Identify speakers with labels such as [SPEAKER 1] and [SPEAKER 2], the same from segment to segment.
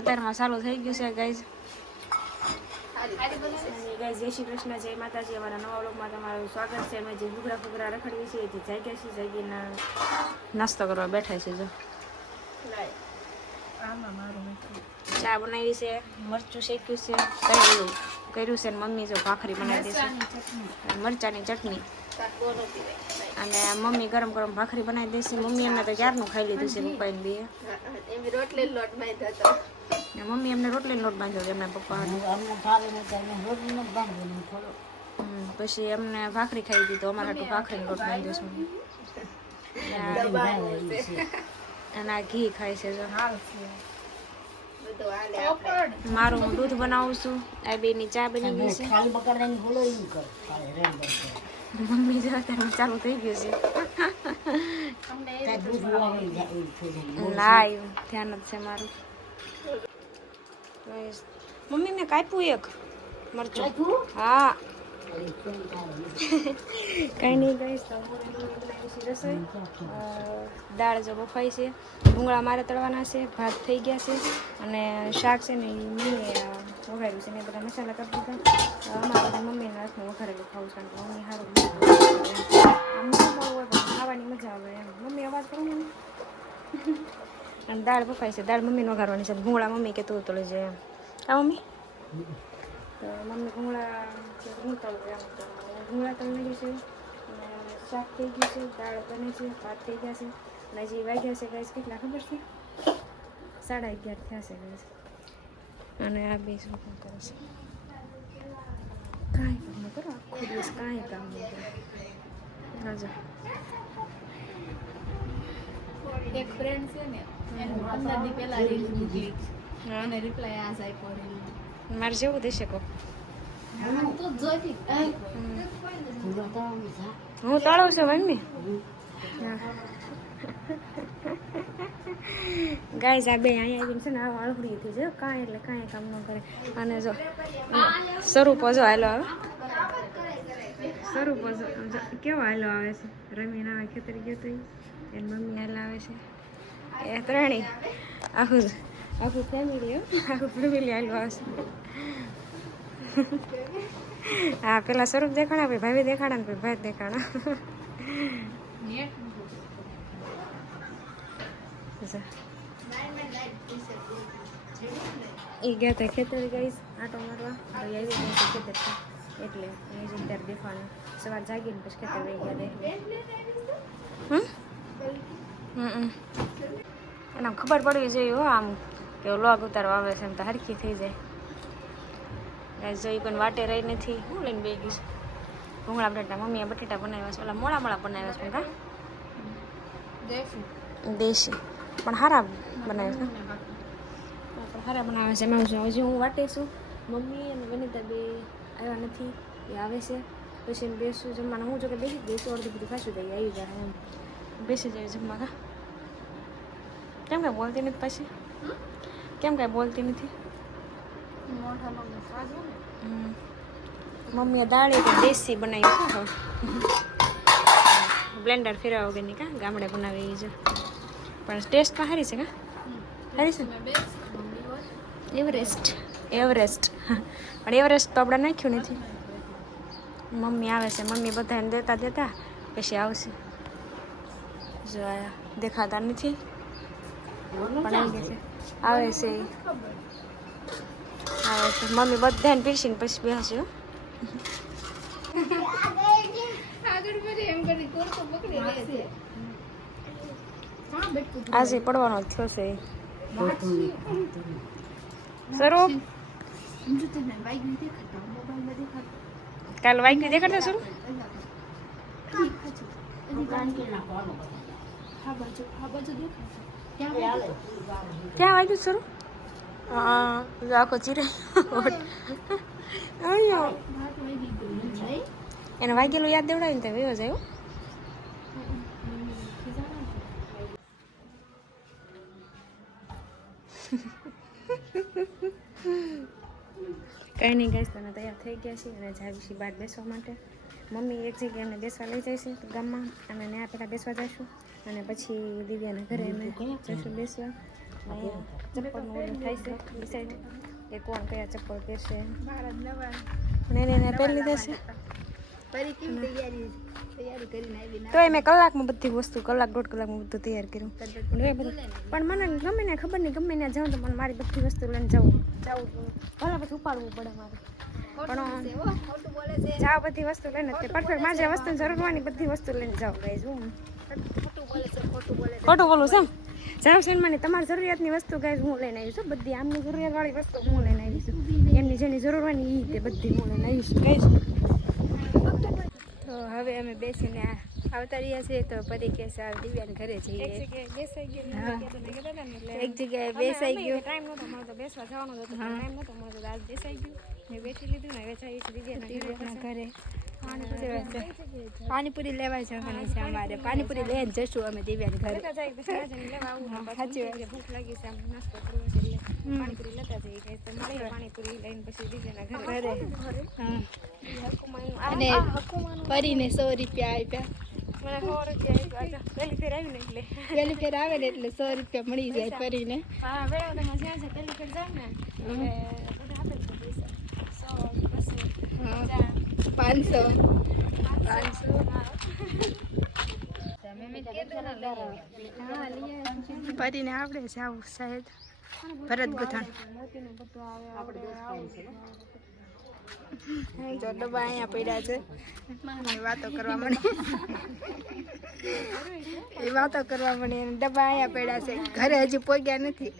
[SPEAKER 1] અત્યારમાં સારું થઈ ગયું છે ગાઈઝ ગાઈઝ જય શ્રી કૃષ્ણ જય માતાજી. અમારા નવા વ્લોગમાં તમારું સ્વાગત છે. અમે જે ફુગરા ફુગરા રખડીએ છીએ જે જાગ્યા છીએ જાગીના નાસ્તો કરવા બેઠા છે જો. ચા બનાવી છે મરચું શેક્યું છે તળેલું. કર્યું છે ને મમ્મી જો ભાખરી બનાવી દેશે મરચાની ચટણી. અને મમ્મી ગરમ ગરમ ભાખરી બનાવી દેશે મમ્મી એમને તો ક્યારનું ખાઈ લીધું છે પપ્પાને બે
[SPEAKER 2] એમ રોટલી લોટ બાંધ્યો હતો
[SPEAKER 1] મમ્મી એમને રોટલી લોટ બાંધ્યો છે એમના પપ્પા પછી એમને ભાખરી ખાઈ દીધો. અમારા તો ભાખરી લોટ બાંધ્યો છે અને આ ઘી ખાય છે જો.
[SPEAKER 2] હાલે
[SPEAKER 1] મારું હું દૂધ બનાવું છું. આ બેની ચા બની ગઈ છે. મમ્મી જો અત્યારે ચાલુ થઈ ગયું છે. લાઈવ ધ્યાન જ છે મારું. મમ્મી મેં કાપ્યું એક મરચું. હા. કઈ નહીં ગઈશ તો રસોઈ. દાળ જો બફાઈ છે ભૂંગળા મારે તળવાના છે, ભાત થઈ ગયા છે, અને શાક છે ને એ મેં વઘાર્યું છે. ને બધા મસાલા કરી દીધા. અમારે બધા મમ્મીના હાથનું વઘારેલું ખાવું છે મમ્મી સારું ખાવાની મજા આવે એમ. મમ્મી, અવાજ કરો ને. અને દાળ બફાઈ છે, દાળ મમ્મીને વઘારવાની છે. ભૂંગળા મમ્મી કે તું તળે છે આ મમ્મી? તો મમ્મી ભૂંગળા કે હું તળું એમ તો હું ભૂંગળા તળી નાખ્યું છે અને શાક થઈ ગયું છે દાળ બને છે ભાત થઈ ગયા છે અને હજી વાગ્યા છે ગાઈસ કેટલા ખબર છે સાડા અગિયાર થયા છે ગાઈસ અને આ બે શું કામ કરે છે? કાંઈ કામ ન કરો આખો દિવસ કાંઈ કામ ન કરો. હાજર
[SPEAKER 2] એક ફ્રેન્ડ છે ને એનું પંદર દી પહેલા રીલ અને રિપ્લાય આ સાહેબ રીલ
[SPEAKER 1] મારે જેવું દેશે કો
[SPEAKER 2] હું
[SPEAKER 1] તળું છું મમ્મી ગાય આ બે અહીંયા આવીને છે ને આ અળખડી હતી જો કાંઈ એટલે કાંઈ કામ ન કરે અને જો સ્વરૂપ જો હાલો આવે સ્વરૂપ જો કેવો હાલો આવે છે રમીને આવે ખેતરી ગયો તો. એની મમ્મી હાલ આવે છે એ ત્રણેય આખું આખું ફેમિલી આખું ફેમિલી હાલો આવે છે હા, પેલા સ્વરૂપ દેખાડા ભાઈ ભાભી દેખાડા ને ભાઈ ભાઈ દેખાડા એ ગયા હતા ખેતર ગઈશ આટો મારવા. ભાઈ આવી ગયા ખેતર એટલે એ જ ત્યારે દેખાવાનું સવાર જાગીને પછી ખેતર વહી ગયા હમ? એના ખબર પડવી જોઈએ આમ કે લોગ ઉતારવા આવે છે એમ તો હરખી થઈ જાય. ગાઈસ જોઈ પણ વાટે રહી નથી હું લઈને બે ગઈશ ભૂંગળા બટાટા મમ્મીએ બટાટા બનાવ્યા છે ઓલા મોળા મોળા બનાવ્યા છે કા દેશી. પણ સારા બનાવ્યા છે. પણ સારા બનાવે છે. એમાં હજી હું વાટે છું. મમ્મી અને વનિતા બે આવ્યા નથી એ આવે છે. પછી એમ બેસું જમવાનું. હું જો કે બેસી દેશું દઈશું અડધી બધી ખાસું દઈ આવી જાય એમ. બેસી જાય જમવા કા? કેમ કાંઈ બોલતી નથી પાછી? કેમ કાંઈ બોલતી નથી
[SPEAKER 2] મોઢામાં મેં ખાધું ને
[SPEAKER 1] હમ. મમ્મીએ દાળી તો દેશી બનાવી હવે. બ્લેન્ડર ફેરવા વગરની કા, ગામડે બનાવી છે. પણ ટેસ્ટ તો સારી છે કા? સારી છે? એવરેસ્ટ એવરેસ્ટ પણ એવરેસ્ટ તો આપણે નાખ્યું નથી. મમ્મી આવે છે, મમ્મી બધાને દેતા દેતા પછી આવશે. જો દેખાતા નથી. પણ આવી ગયા છે. આવે છે. મમ્મી બધાને પીરસીને પછી
[SPEAKER 2] બેઠું
[SPEAKER 1] આજે પડવાનો થયો છે. સ્વરૂપ કાલ વાગ્યું દેખાડતા સ્વરૂપ
[SPEAKER 2] ક્યાં
[SPEAKER 1] વાગ્યું સ્વરૂપ હા આખો ચીરે અહીંયા
[SPEAKER 2] ભાત વાગી ગયું ભાઈ
[SPEAKER 1] એને વાગેલું યાદ દેવડાવીને તો વયો જાય. કંઈ નહીં ગાઈશ તમે તૈયાર થઈ ગયા છીએ અને જાવી છીએ બહાર બેસવા માટે. મમ્મી એક જગ્યાએ અમે બેસવા લઈ જાય છે ગામમાં. અને ત્યાં પહેલાં બેસવા જઈશું અને પછી દિવ્યાના ઘરે અમે જઈશું બેસવા. ચપ્પલનું થાય છે કે કોણ કયા ચપ્પલ પહેરશે ને ને પહેરી લીધા છે મેં કલાકમાં બધી વસ્તુ કલાક દોઢ કલાકમાં બધું તૈયાર કર્યું પણ મને ગમે ને ખબર નહીં ગમે ત્યાં જાઉં તો મને મારી બધી વસ્તુ લઈને જવું જવું ભલે ઉપાડવું પડે મારે
[SPEAKER 2] પણ
[SPEAKER 1] જાઓ બધી વસ્તુ લઈને પરફેક્ટ મારે વસ્તુની જરૂર બધી વસ્તુ લઈને જાઉં ગાઈઝ હું
[SPEAKER 2] ખોટું બોલું છે
[SPEAKER 1] જાવ છે મને તમારી જરૂરિયાતની વસ્તુ ગાઈઝ હું લઈને આવી છું. બધી આમની જરૂરિયાત વાળી વસ્તુ હું લઈને આવી છું. એમની જેની જરૂર હોય ને એ રીતે બધી હું લઈને આવી છું. ગાઈઝ
[SPEAKER 2] તો હવે અમે બેસીને આવતા રહ્યા છીએ તો પરી કે સાલ દિવ્યાને ઘરે જઈએ.
[SPEAKER 1] બેસાઈ ગયું
[SPEAKER 2] એક જગ્યાએ બેસાઈ ગયું.
[SPEAKER 1] ટાઈમ નહોતો મળતો બેસવા જવાનો હતો ટાઈમ નહોતો મળતો આજ બેસાઈ ગયું. મેં બેસી લીધું ને છીએ
[SPEAKER 2] દિવ્યાના ઘરે. પાણીપુરી લેવા જવાની છે અમારે. પાણીપુરી લઈને જશું અમે દિવ્યાન ઘરે. સાચી
[SPEAKER 1] ભૂખ લાગી છે નાસ્તો કરવો છે પાણીપુરી લેતા જઈએ. કઈ તો મળીએ પાણીપુરી લઈને પછી દીદીના ઘરે.
[SPEAKER 2] અને પરીને સો રૂપિયા આપ્યા.
[SPEAKER 1] મને સો રૂપિયા પહેલી ફેર આવ્યું ને એટલે.
[SPEAKER 2] પેલી ફેર આવે ને એટલે સો રૂપિયા મળી જાય પરીને.
[SPEAKER 1] હા વેળાવળામાં જ્યાં છે પહેલી ફેર જાવ ને એટલે બધા છે પૈસા. પચાસ
[SPEAKER 2] પાંચસો આવડે છે આવું સાહેબ. ભરત ગુથાણ.
[SPEAKER 1] આપણે
[SPEAKER 2] જો ડબ્બા અહીંયા પડ્યા છે. વાતો કરવા મને. એ વાતો કરવા મને. ડબ્બા અહીંયા પડ્યા છે. ઘરે હજી પોગ્યા નથી.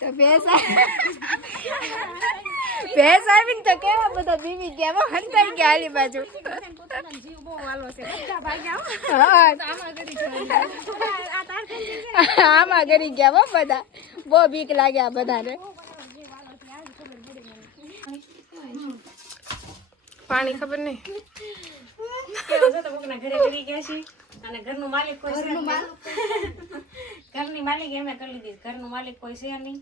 [SPEAKER 2] તો ભેંસ આવીને તો કેવા બધા બીવી ગયા હો, હંતાઈ ગયા હાલી બાજુ.
[SPEAKER 1] પોતાનો જીવ બહુ વાલો છે બધા ભાગ્યા હો.
[SPEAKER 2] હા
[SPEAKER 1] આમાં
[SPEAKER 2] ગરી ગયા હો બધા. બહુ બીક લાગ્યા બધાને. પાણી ખબર નહીં?
[SPEAKER 1] કેવો છે તો કોકના ઘરે કરી ગયા છીએ? અને ઘરનું માલિક કોઈ છે નહીં. ઘરની માલિક એમને કરી લીધી. ઘરનું માલિક કોઈ છે નહીં.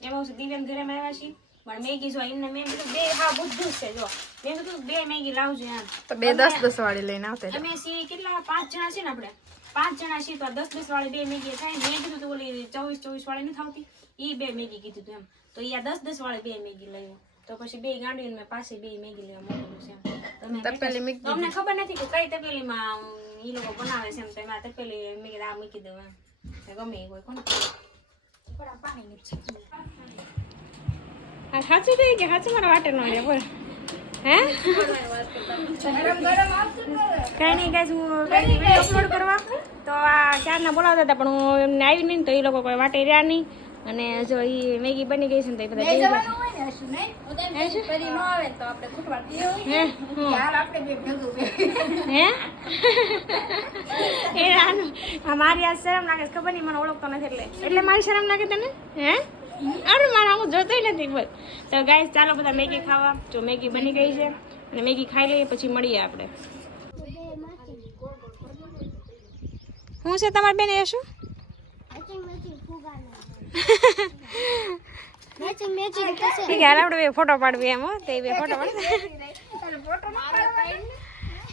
[SPEAKER 1] એમાં શું દિવ્યાંગ ઘરે આવ્યા છીએ. પણ મેગી જો એમને મેં કીધું બે હા બધું છે જો. મેં કીધું બે મેગી લાવજો એમ
[SPEAKER 2] તો બે દસ દસ વાળી લઈને આવતા
[SPEAKER 1] અમે છીએ કેટલા? પાંચ જણા છે ને આપણે? પાંચ જણા છીએ તો દસ દસ વાળી બે મેગી થાય. ને મેં કીધું તું ઓલી ચોવીસ ચોવીસ વાળી નથી આવતી. એ બે મેગી કીધું તું એમ. તો એ આ દસ દસ વાળી બે મેગી લઈ તો પછી બે ગાંડી મેં પાસે બે મેગી લેવા મોકલું છે એમ. તમે
[SPEAKER 2] તપેલી મૂકી
[SPEAKER 1] તો ખબર નથી કે કઈ તપેલીમાં એ લોકો બનાવે છે એમ તો એમાં તપેલી મેં કીધું આ મૂકી દઉં એમ ગમે એ હોય કોને હા સાચું થઈ કે સાચું મારા વાટે નો લે બોલ હે કઈ નહીં ગાઈસ હું કઈ વીડિયો અપલોડ કરવા તો આ ચારના બોલાવતા હતા પણ હું એમને આવી નહીં તો એ લોકો કોઈ વાટે રહ્યા નહીં અને જો એ મેગી બની ગઈ છે ને તો એ બધા ગયા હે હું? હે? એ મારી આ શરમ લાગે ખબર નહીં મને ઓળખતો નથી એટલે. એટલે મારી શરમ લાગે તને? હે? અરે મારા હું જોતોય નથી બસ તો ગાઈસ ચાલો બધા મેગી ખાવા. જો મેગી બની ગઈ છે. અને મેગી ખાઈ લઈએ પછી મળીએ આપણે. શું છે તમારી બેન એ શું? આપણે ફોટો પાડવી એમ તો ફોટો પાડે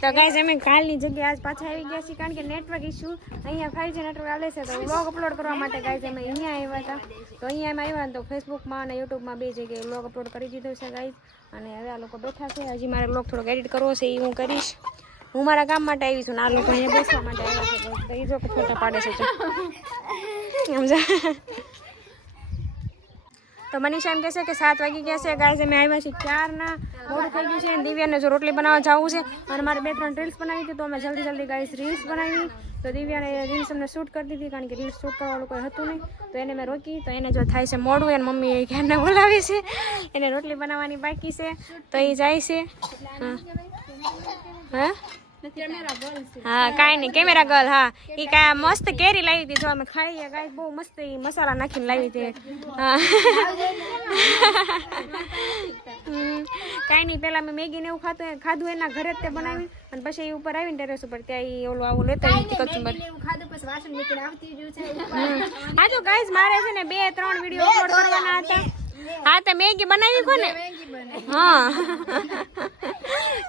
[SPEAKER 1] તો ગાઈઝ અમે કાલની જગ્યાએ આજ પાછા આવી ગયા છીએ કારણ કે નેટવર્ક ઇશ્યુ અહીંયા ફાઈવ નેટવર્ક ચાલે છે, તો વ્લોગ અપલોડ કરવા માટે ગાઈઝ અમે અહીંયા આવ્યા હતા. તો અહીંયા અમે આવ્યા ને તો ફેસબુકમાં અને યુટ્યુબમાં બે જગ્યાએ વ્લોગ અપલોડ કરી દીધો છે ગાય અને હવે આ લોકો બેઠા છે. હજી મારે વ્લોગ થોડોક એડિટ કરવો છે, એ હું કરીશ. હું મારા કામ માટે આવી છું આ લોકો અહીંયા બેસવા માટે આવ્યા છે. તો એ જો ફોટા પાડે છે જો સમજા તો મનીષા એમ કહેશે કે સાત વાગી ગયા છે. ગાઈઝ અમે આવ્યા છીએ ચારના મોડું થઈ ગયું છે. દિવ્યાને જો રોટલી બનાવવા જવું છે. અને મારે બે ત્રણ રીલ્સ બનાવી હતી, તો અમે જલ્દી જલ્દી ગાઈસ રીલ્સ બનાવી. તો દિવ્યાને રીલ્સ અમને શૂટ કરી દીધી, કારણ કે રીલ્સ શૂટ કરવાનું કોઈ હતું નહીં. તો એને મેં રોકી. તો એને જો થાય છે મોડું, એને મમ્મી ઘેરને બોલાવી છે. એને રોટલી બનાવવાની બાકી છે. તો એ જાય છે. હા. હા? હા કાંઈ નહીં કેમેરા ગર્લ હા. એ કાંઈ મસ્ત કેરી લાવી હતી જો અમે ખાઈએ કાંઈ બહુ મસ્ત એ મસાલા નાખીને લાવી હતી હા. કાંઈ નહીં પહેલાં મેં મેગીને એવું ખાતું ખાધું એના ઘરે જ તે બનાવી અને પછી એ ઉપર આવીને ટેરેસ ઉપર ત્યાં એ ઓલું આવું લેતા કચુંબર. હા તો ગાઈઝ મારે છે ને બે ત્રણ વીડિયો અપલોડ કરવાના હતા. હા તે મેગી બનાવી કોને?
[SPEAKER 2] મેગી બને
[SPEAKER 1] હા.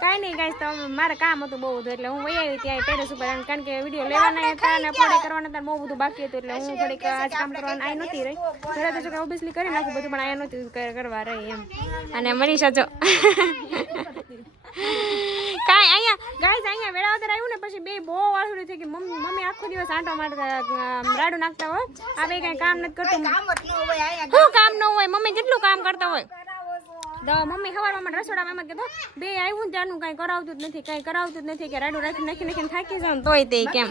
[SPEAKER 1] કાંઈ નહીં કઈ તો મારે કામ હતું બહુ બધું એટલે હું વહી આવી ત્યાં ટેરેસ ઉપર કારણ કે વીડિયો લેવાના હતા અને અપલોડ કરવાના હતા બહુ બધું બાકી હતું એટલે હું થોડીક આજ કામ કરવાનું આઈ નહોતી રહી. ઘરે તો જો કે ઓબ્વિયસલી કરી નાખું બધું પણ આયા નહોતી કરવા રહી એમ. અને મનીષા જો કાંઈ અહીંયા ગાઈસ અહીંયા વેળાવદર આવ્યું ને પછી બે બહુ વાળું થઈ કે મમ્મી મમ્મી આખો દિવસ આંટો મારતા રાડું નાખતા હોય. આ બે કાંઈ કામ નથી કરતું.
[SPEAKER 2] કામ જ હોય
[SPEAKER 1] શું કામ ન હોય? મમ્મી કેટલું કામ કરતા હોય? તો મમ્મી સવારમાં મને રસોડામાં એમ કીધું બે આવ્યું ને ત્યાંનું કાંઈ કરાવતું જ નથી કાંઈ કરાવતું જ નથી કે રાડું રાખી નાખી નાખીને થાકી જાવ તોય તે કેમ?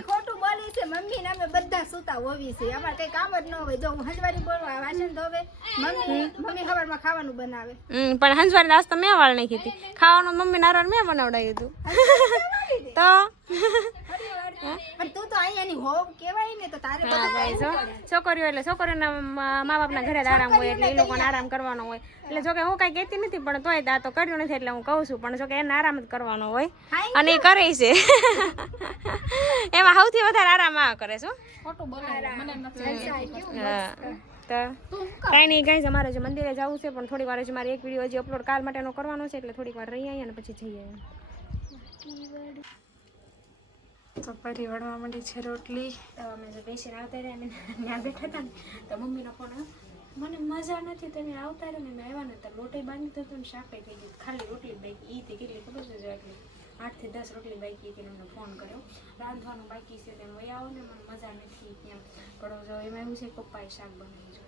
[SPEAKER 2] છે મમ્મી ને અમે બધા સુતા હોવી છે. અમારે કઈ કામ જ ન હોય. જો હું હંજવારી બોલવા વાસણ ધોવે મમ્મી મમ્મી સવારમાં ખાવાનું બનાવે.
[SPEAKER 1] હમ, પણ હંજવારી નાસ્તો મેં વાળ નાખી હતી. ખાવાનું મમ્મી નારવાર મેં બનાવડાવ્યું હતું. તો છોકરીઓ એટલે છોકરીઓના મા બાપના ઘરે જ આરામ હોય એટલે એ લોકોને આરામ કરવાનો હોય. એટલે જોકે હું કાંઈ કહેતી નથી પણ તોય આ તો કર્યું નથી એટલે હું કહું છું. પણ જોકે એને આરામ જ કરવાનો હોય. અને એ કરે છે. એમાં સૌથી વધારે આરામ આ કરે છો. તો નહીં કઈ અમારે જે મંદિરે જવું છે પણ થોડી વાર જ મારે એક વીડિયો હજી અપલોડ કાલ માટેનો કરવાનો છે એટલે થોડીક વાર રહી આવીએ અને પછી જઈએ. તો ફરી વળવા માંડી છે રોટલી. અમે જો બેસીને આવતા રહ્યા ને ત્યાં બેઠા હતા ને. તો મમ્મીનો ફોન આવ્યો. મને મજા નથી તમે આવતા રહ્યો ને મેં આવ્યા નતા તો લોટે બાંધી તો તમે શાકે થઈ ગયું. ખાલી રોટલી બાકી. ઈ તે કેટલી ખબર છે જો એટલી આઠથી દસ રોટલી બાકી હતી એમને ફોન કર્યો. રાંધવાનું બાકી છે તેમ વહી આવો ને મને મજા નથી ત્યાં. પણ જો એમાં એવું છે પપ્પાએ શાક બનાવી જો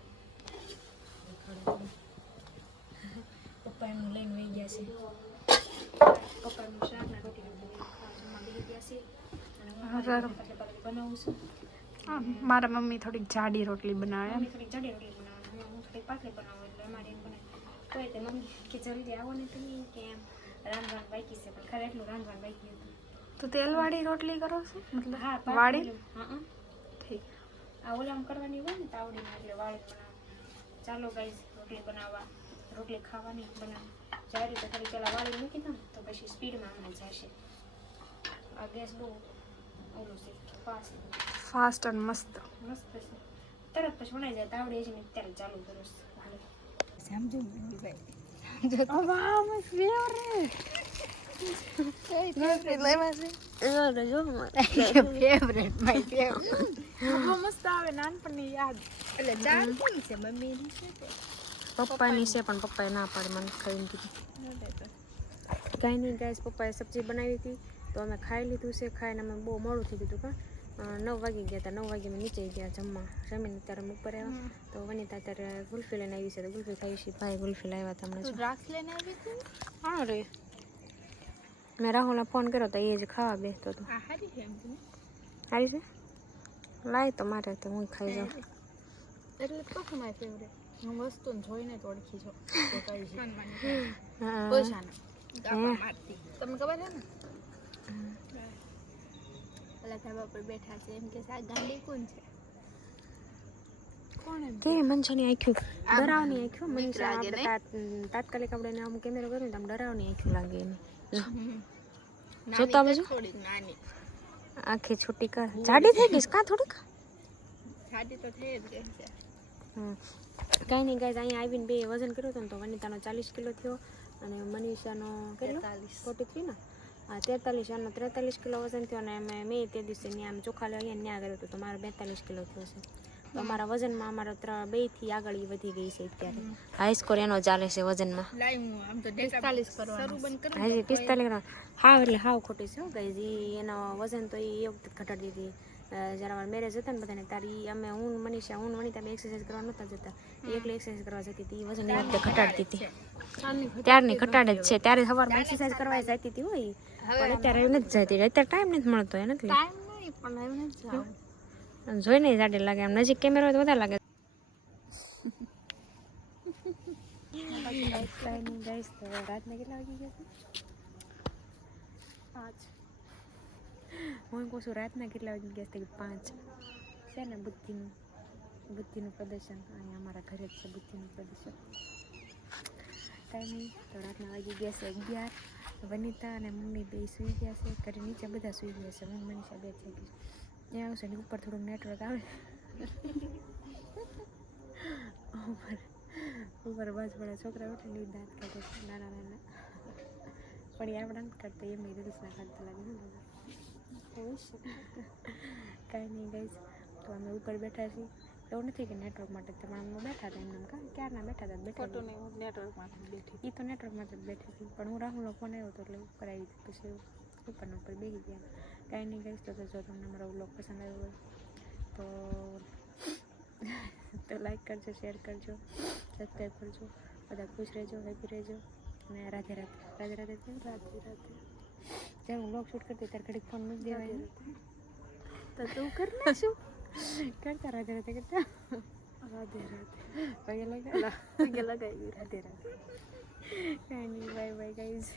[SPEAKER 1] પપ્પા એમનું લઈને વહી ગયા છે. પપ્પાનું શાક ના રોટલી બનાવું છું.
[SPEAKER 3] મારા મમ્મી થોડીક જાડી રોટલી બનાવે.
[SPEAKER 1] મમ્મી થોડીક જાડી રોટલી બનાવે. હું થોડીક પાતળી બનાવું એટલે અમારે એમ બને. તોય તે મમ્મી કે જલ્દી આવો ને તમે કે એમ રાંધવાનું બાકી છે. પણ ખરે એટલું રાંધવાનું બાકી હતું.
[SPEAKER 3] તો તેલવાળી રોટલી કરો છો? મતલબ
[SPEAKER 1] હા
[SPEAKER 3] વાળી?
[SPEAKER 1] હા
[SPEAKER 3] ઠીક.
[SPEAKER 1] આ ઓલામ કરવાની હોય ને તાવડીમાં એટલે વાળી બનાવ. ચાલો ગાઈઝ રોટલી બનાવવા. રોટલી ખાવાની બનાવ. જ્યારે તો ખાલી પેલા વાળી મૂકી દઉં તો પછી સ્પીડમાં હમણાં જશે. આ ગેસ બહુ ઓલું છે ફાસ્ટ
[SPEAKER 3] ફાસ્ટ અને મસ્ત.
[SPEAKER 1] મસ્ત છે તરત પછી બનાવી જાય તાવડે છે ને ત્યારે ચાલુ કરું સમજો
[SPEAKER 3] વાહ my favourite
[SPEAKER 2] favourite my favourite
[SPEAKER 3] બહુ મસ્ત આવે નાનપણની યાદ.
[SPEAKER 2] એટલે ચાર છે? મમ્મી ની છે
[SPEAKER 1] પપ્પાની છે પણ પપ્પાએ ના પાડે મને ખાઈને કીધું કાંઈ નહીં ગાઈસ પપ્પાએ સબ્જી બનાવી હતી. તો અમે ખાઈ લીધું છે ખાઈને અમે બહુ મોડું થઈ ગયું હતું નવ વાગી ગયા હતા. નવ વાગે અમે નીચે ગયા જમવા. જમીને ત્યારે અમે ઉપર આવ્યા. તો વનિતા અત્યારે ગુલ્ફી લઈને આવી છે. તો ગુલ્ફી ખાઈ છે. ભાઈ ગુલ્ફી લાવ્યા હતા હમણાં
[SPEAKER 2] દ્રાક્ષ લઈને આવી હતી?
[SPEAKER 3] હા રે.
[SPEAKER 1] મેં રાહુલને ફોન કર્યો તો એ જ ખાવા બેસતો હતો.
[SPEAKER 2] હારી છે
[SPEAKER 1] સારી છે? લાય તો મારે તો હું ખાઈ જાઉં.
[SPEAKER 3] એટલે તો માય ફેવરેટ હું વસ્તુને જોઈને જ ઓળખી જાઉં. તમને ખબર છે ને?
[SPEAKER 2] ઓલા ધાબા પર બેઠા છે એમ કે આ ગાંડી કોણ છે
[SPEAKER 3] કોણ એમ
[SPEAKER 1] આંખ્યું. ડરાવની આંખ્યું મને
[SPEAKER 2] બીક લાગે
[SPEAKER 1] આપણે તા- તાત્કાલિક આપણે આમ કેમેરો કર્યો ને આમ ડરાવની આંખ્યું લાગે એને. જોતા આંખે છૂટી કર. જાડી થઈ ગઈ કાં થોડીક?
[SPEAKER 2] સાડી તો થઈ જ ગઈ છે.
[SPEAKER 1] હમ. કાંઈ નહીં ગાઈઝ અહીંયા આવીને બે વજન કર્યું હતું ને તો વનિતાનો ચાલીસ કિલો થયો અને મનીષાનો કેટલો? ફોર્ટી થ્રી ને તેતાલીસ અને ત્રેતાલીસ કિલો વજન થયો અને અમે મેં તે દિવસે ત્યાં આમ ચોખા લઈ અહીંયા ન્યા કર્યો હતું તો મારો બેતાલીસ કિલો થયો છે તો અમારા વજનમાં અમારા ત્રણ બેથી આગળ એ વધી ગઈ છે અત્યારે હાઈ સ્કોર એનો ચાલે છે વજનમાં
[SPEAKER 2] લાઈ હું આમ તો પિસ્તાલીસ શરૂ બંધ કરું
[SPEAKER 1] હાજી પિસ્તાલીસ હાવ એટલે હાવ ખોટી છે ગઈ ઈ એનો વજન તો એ વખતે ઘટાડી દીધી જ્યારે અમારા મેરેજ હતા ને બધાને ત્યારે ઈ અમે હું મનીષા હું ને વનિતા એક્સરસાઇઝ કરવા નહોતા જતા એકલી એક્સરસાઇઝ કરવા જતી હતી એ વજન એ વખતે ઘટાડતી હતી ત્યારની ઘટાડે જ છે ત્યારે સવારમાં એક્સરસાઇઝ કરવા જતી હતી હોય ઈ. પણ અત્યારે એ નથી જતી અત્યારે ટાઈમ નથી મળતો એને
[SPEAKER 3] નહીં નથી
[SPEAKER 1] આમ જોઈને જાડે લાગે. એમ નજીક કેમેરો હોય તો વધારે લાગે. રાતના કેટલા વાગી ગયા હું કહું છું રાતના કેટલા વાગી ગયા છે? પાંચ. છે ને બુદ્ધિનું બુદ્ધિનું પ્રદર્શન. અહીંયા અમારા ઘરે જ છે બુદ્ધિનું પ્રદર્શન. કાંઈ નહીં તો રાતના વાગી ગયા છે અગિયાર. વનિતા અને મમ્મી બે સૂઈ ગયા છે. ઘરે નીચે બધા સૂઈ ગયા છે. હું મનીષા બે થઈ ગઈ ત્યાં આવશે ને ઉપર થોડું નેટવર્ક આવે. ઉપર ઉપર બાજુવાળા છોકરા ઉઠે ને દાંત કાઢે છે. નાના નાના. પણ એ આપણા કાઢતા. એમ રીલ્સના કાઢતા લાગે ને કાંઈ નહીં ગઈ તો અમે ઉપર બેઠા છીએ. એવું નથી કે નેટવર્ક માટે તમારા અમે બેઠા હતા એમને ક્યારના બેઠા હતા? બેઠા
[SPEAKER 3] ફોટો નહીં હું નેટવર્કમાં બેઠી.
[SPEAKER 1] એ તો નેટવર્ક માટે જ બેઠી હતી. પણ હું રાહુલનો ફોન આવ્યો હતો એટલે કરાવી હતી પછી ઉપરના ઉપર બેસી ગયા. કાંઈ નહીં ગાઈસ તો જો તમને મારો વ્લોગ પસંદ આવ્યો હોય તો તો લાઈક કરજો શેર કરજો સબસ્ક્રાઈબ કરજો બધા ખુશ રહેજો હેપી રહેજો અને રાધે રાધે. રાધે રાધે કેમ? રાધે રાધે. જ્યારે હું વ્લોગ શૂટ કરતી ત્યારે ઘડીક ફોન મૂકી દેવાય
[SPEAKER 3] તો તું કરી ને શું?
[SPEAKER 1] કરતા રાધે રાધે કરતા
[SPEAKER 3] રાધે રાધે
[SPEAKER 1] પગે લગા
[SPEAKER 3] પગે લગાવી
[SPEAKER 1] રાધે રાધે કાંઈ નહીં બાય બાય ગાઈઝ